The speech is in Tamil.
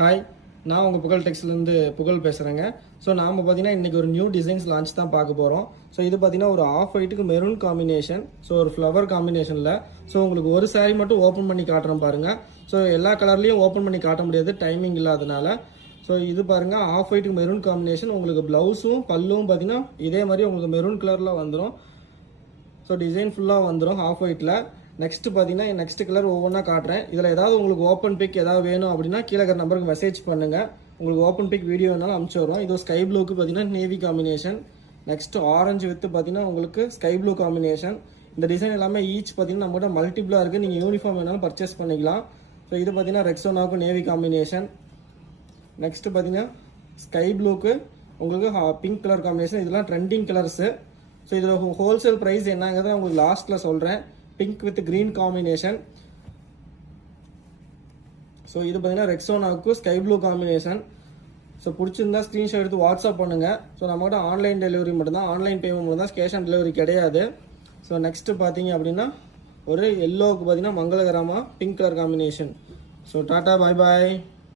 ஹாய், நான் உங்கள் புகழ் டெக்ஸ்ட்லேருந்து புகழ் பேசுகிறேங்க. ஸோ நாம் பார்த்தீங்கன்னா இன்றைக்கி ஒரு நியூ டிசைன்ஸ் லான்ச் தான் பார்க்க போகிறோம். ஸோ இது பார்த்தீங்கன்னா ஒரு ஆஃப் ஒயிட்டுக்கு மெரூன் காம்பினேஷன், ஸோ ஒரு ஃப்ளவர் காம்பினேஷனில். ஸோ உங்களுக்கு ஒரு saree மட்டும் ஓப்பன் பண்ணி காட்டுறேன் பாருங்கள். ஸோ எல்லா கலர்லேயும் ஓப்பன் பண்ணி காட்ட முடியாது, டைமிங் இல்லாதனால. ஸோ இது பாருங்கள், ஆஃப் ஒயிட்டுக்கு மெரூன் காம்பினேஷன். உங்களுக்கு ப்ளவுஸும் பல்லும் பார்த்தீங்கன்னா இதே மாதிரி உங்களுக்கு மெரூன் கலரில் வந்துடும். ஸோ டிசைன் ஃபுல்லாக வந்துடும் ஆஃப் ஒயிட்டில். நெக்ஸ்ட் பார்த்தீங்கன்னா நெக்ஸ்ட் கலர் ஒவ்வொன்றா காட்டுறேன். இதில் ஏதாவது உங்களுக்கு ஓப்பன் பிக் ஏதாவது வேணும் அப்படின்னா கீழே இருக்கிற நம்பருக்கு மெசேஜ் பண்ணுங்கள். உங்களுக்கு ஓப்பன் பிக் வீடியோ வேணாலும் அனுப்பிச்சி வரும். இது ஸ்கை ப்ளூக்கு பார்த்தீங்கன்னா navy combination. Next orange with பார்த்தீங்கன்னா உங்களுக்கு ஸ்கை ப்ளூ காம்பினேஷன். இந்த டிசைன் எல்லாமே ஈச் பார்த்தீங்கன்னா நம்மகிட்ட மல்டிபிளாக இருக்குது. நீங்கள் யூனிஃபார்ம் வேணாலும் பர்ச்சேஸ் பண்ணிக்கலாம். ஸோ இது பார்த்தீங்கன்னா ரெக்ஸோனாவுக்கு நேவி காம்பினேஷன். நெக்ஸ்ட் பார்த்தீங்கன்னா ஸ்கை ப்ளூக்கு உங்களுக்கு பிங்க் கலர் காம்பினேஷன். இதெல்லாம் ட்ரெண்டிங் கலர்ஸு. ஸோ இதில் ஹோல்சேல் ப்ரைஸ் என்னங்கிறத உங்களுக்கு லாஸ்ட்டில் சொல்கிறேன். Pink with green combination. So இது பார்த்தீங்கன்னா ரெக்ஸோனாவுக்கு ஸ்கை ப்ளூ காம்பினேஷன். ஸோ பிடிச்சிருந்தா ஸ்க்ரீன்ஷாட் எடுத்து வாட்ஸ்அப் பண்ணுங்கள். ஸோ நம்மகிட்ட ஆன்லைன் டெலிவரி மட்டும்தான், ஆன்லைன் பேமெண்ட் மட்டும் தான், கேஷ் ஆன் டெலிவரி கிடையாது. ஸோ நெக்ஸ்ட்டு பார்த்தீங்க அப்படின்னா ஒரு எல்லோவுக்கு பார்த்தீங்கன்னா மங்களகரமாக pink colour combination. So tata, பாய் பாய்.